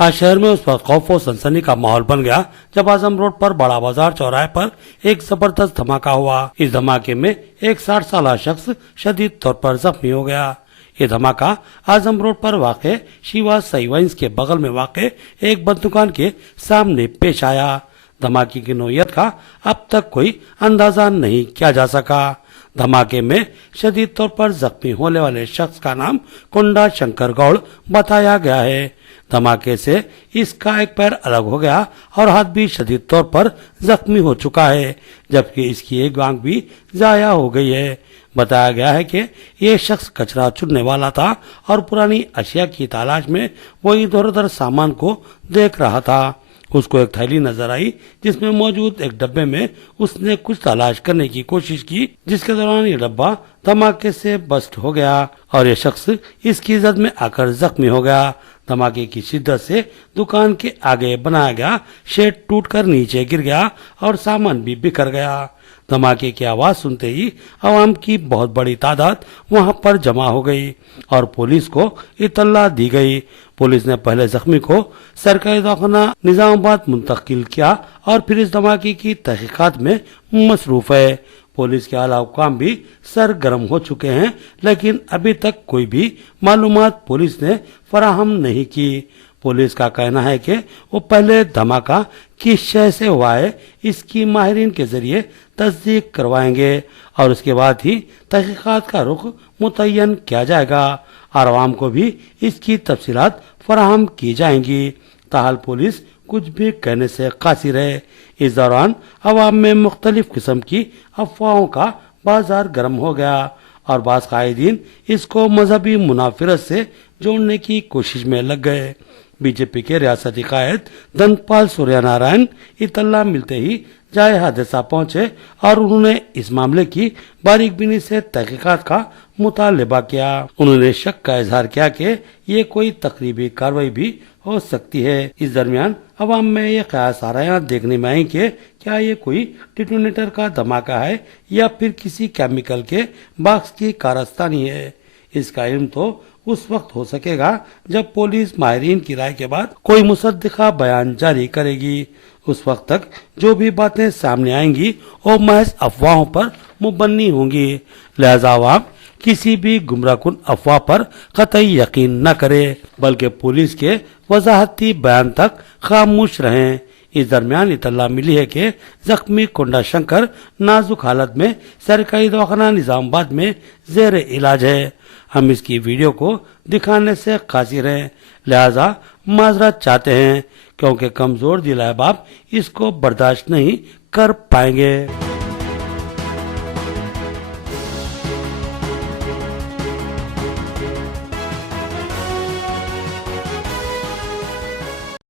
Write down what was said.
आज शहर में उस वक्त खौफ और सनसनी का माहौल बन गया जब आजम रोड पर बड़ा बाजार चौराहे पर एक जबरदस्त धमाका हुआ। इस धमाके में एक 60 साल शख्स शदीद तौर पर जख्मी हो गया। ये धमाका आजम रोड पर वाक़े शिवा साइवाइंस के बगल में वाक़े एक बंद दुकान के सामने पेश आया। धमाके की नौयत का अब तक कोई अंदाजा नहीं किया जा सका। धमाके में शदीद तौर पर जख्मी होने वाले शख्स का नाम कुंडा शंकर गौड़ बताया गया है। धमाके से इसका एक पैर अलग हो गया और हाथ भी शदीद तौर पर जख्मी हो चुका है, जबकि इसकी एक आंख भी जाया हो गई है। बताया गया है कि ये शख्स कचरा चुनने वाला था और पुरानी अशिया की तलाश में वो इधर उधर सामान को देख रहा था। उसको एक थैली नजर आई जिसमें मौजूद एक डब्बे में उसने कुछ तलाश करने की कोशिश की, जिसके दौरान ये डब्बा धमाके से बस्ट हो गया और ये शख्स इसकी जद में आकर जख्मी हो गया। धमाके की शिद्दत से दुकान के आगे बनाया गया शेड टूटकर नीचे गिर गया और सामान भी बिखर गया। धमाके की आवाज सुनते ही आवाम की बहुत बड़ी तादाद वहां पर जमा हो गई और पुलिस को इत्तला दी गई। पुलिस ने पहले जख्मी को सरकारी दवाखाना निजामाबाद मुंतकिल किया और फिर इस धमाके की तहकीकात में मसरूफ है। पुलिस के आला हुकाम भी सरगर्म हो चुके हैं, लेकिन अभी तक कोई भी मालूमात पुलिस ने फराहम नहीं की। पुलिस का कहना है कि वो पहले धमाका किस शय से हुआ है इसकी माहिरीन के जरिए तस्दीक करवाएंगे और उसके बाद ही तहकीकात का रुख मुतय्यन किया जाएगा और आवाम को भी इसकी तफसीलात फराहम की जाएंगी। ताहाल पुलिस कुछ भी कहने से कासिर है। इस दौरान अवाम में मुख्तलिफ किस्म की अफवाहों का बाजार गर्म हो गया और बाज़ कायदीन इसको मजहबी मुनाफिरत से जोड़ने की कोशिश में लग गए। बीजेपी के रियासती कायद धनपाल सूर्यनारायण इत्तला मिलते ही जाए हादसा पहुंचे और उन्होंने इस मामले की बारीक बीनी से तहकीकात का मुतालबा किया। उन्होंने शक का इजहार किया कि ये कोई तकरीबी कार्रवाई भी हो सकती है। इस दरमियान अवाम में ये क़यास आरायां देखने में आई कि क्या ये कोई डिटोनेटर का धमाका है या फिर किसी केमिकल के बॉक्स की कारस्तानी है। इसका इल्म तो उस वक्त हो सकेगा जब पुलिस माहिरीन की राय के बाद कोई मुसद्दिका बयान जारी करेगी। उस वक्त तक जो भी बातें सामने आएंगी वो महज अफवाहों पर मुबन्नी होंगी। लिहाजा आवाम किसी भी गुमराहकुन अफवाह पर कतई यकीन न करे, बल्कि पुलिस के वजाहती बयान तक खामोश रहें। इस दरमियान इत्तला मिली है कि जख्मी कुंडा शंकर नाजुक हालत में सरकारी दवाखाना निजामाबाद में जेर इलाज है। हम इसकी वीडियो को दिखाने से कासिर हैं, लिहाजा माजरत चाहते हैं क्योंकि कमजोर दिल अहबाब इसको बर्दाश्त नहीं कर पाएंगे।